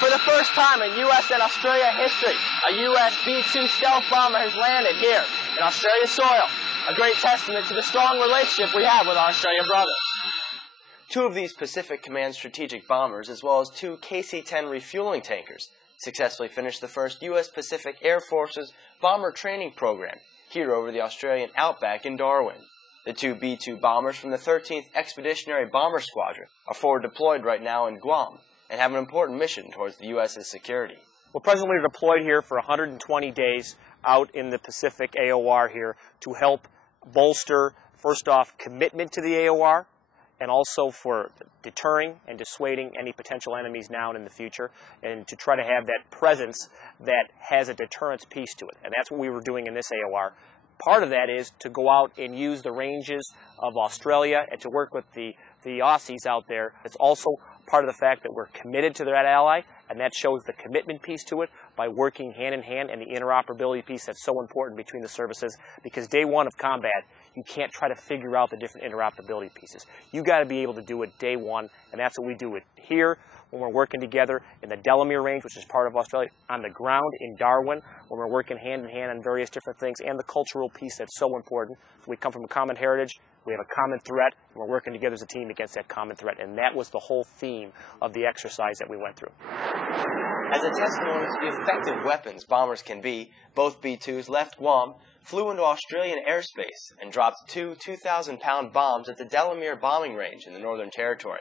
For the first time in U.S. and Australia history, a U.S. B.2 stealth bomber has landed here in Australian soil, a great testament to the strong relationship we have with our Australian brothers. Two of these Pacific Command strategic bombers, as well as two KC-10 refueling tankers, successfully finished the first U.S. Pacific Air Force's bomber training program here over the Australian outback in Darwin. The two B-2 bombers from the 13th Expeditionary Bomber Squadron are forward deployed right now in Guam and have an important mission towards the U.S.'s security. We're presently deployed here for 120 days out in the Pacific AOR here to help bolster, first off, commitment to the AOR, and also for deterring and dissuading any potential enemies now and in the future, and to try to have that presence that has a deterrence piece to it. And that's what we were doing in this AOR. Part of that is to go out and use the ranges of Australia and to work with the Aussies out there. It's also part of the fact that we're committed to that ally, and that shows the commitment piece to it by working hand in hand, and the interoperability piece that's so important between the services, because day one of combat, you can't try to figure out the different interoperability pieces. You got to be able to do it day one, and that's what we do it here when we're working together in the Delamere range, which is part of Australia, on the ground in Darwin, when we're working hand in hand on various different things, and the cultural piece that's so important. We come from a common heritage, we have a common threat, and we're working together as a team against that common threat, and that was the whole theme of the exercise that we went through. As a testimony to the effective weapons bombers can be, both B-2s left Guam, flew into Australian airspace, and dropped two 2,000-pound bombs at the Delamere bombing range in the Northern Territory.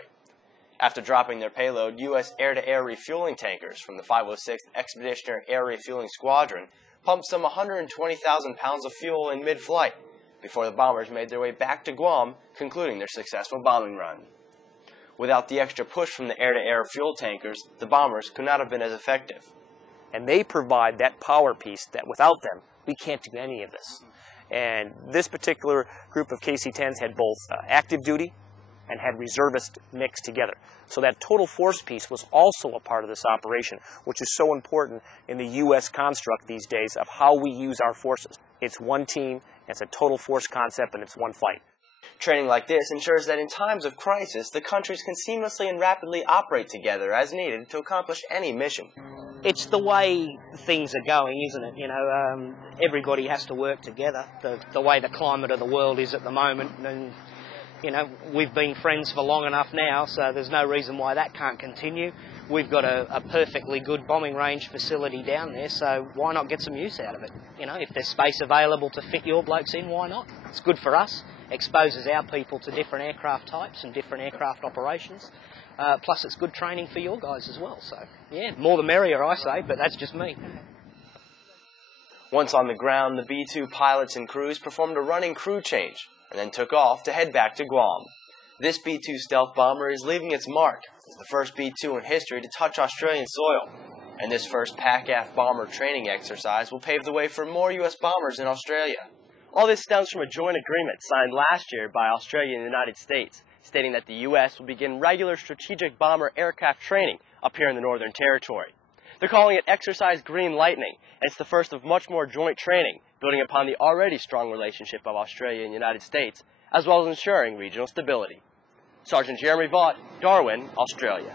After dropping their payload, U.S. air-to-air refueling tankers from the 506th Expeditionary Air Refueling Squadron pumped some 120,000 pounds of fuel in mid-flight before the bombers made their way back to Guam, concluding their successful bombing run. Without the extra push from the air-to-air fuel tankers, the bombers could not have been as effective. And they provide that power piece that without them, we can't do any of this. And this particular group of KC-10s had both active duty and had reservists mixed together. So that total force piece was also a part of this operation, which is so important in the U.S. construct these days of how we use our forces. It's one team, it's a total force concept, and it's one fight. Training like this ensures that in times of crisis, the countries can seamlessly and rapidly operate together as needed to accomplish any mission. It's the way things are going, isn't it? You know, everybody has to work together, the way the climate of the world is at the moment. And you know, we've been friends for long enough now, so there's no reason why that can't continue. We've got a perfectly good bombing range facility down there, so why not get some use out of it? You know, if there's space available to fit your blokes in, why not? It's good for us, exposes our people to different aircraft types and different aircraft operations. Plus it's good training for your guys as well, so yeah, more the merrier I say, but that's just me. Once on the ground, the B-2 pilots and crews performed a running crew change, and then took off to head back to Guam. This B-2 stealth bomber is leaving its mark as the first B-2 in history to touch Australian soil, and this first PACAF bomber training exercise will pave the way for more U.S. bombers in Australia. All this stems from a joint agreement signed last year by Australia and the United States, stating that the U.S. will begin regular strategic bomber aircraft training up here in the Northern Territory. They're calling it Exercise Green Lightning, and it's the first of much more joint training, building upon the already strong relationship of Australia and the United States, as well as ensuring regional stability. Sergeant Jeremy Vaught, Darwin, Australia.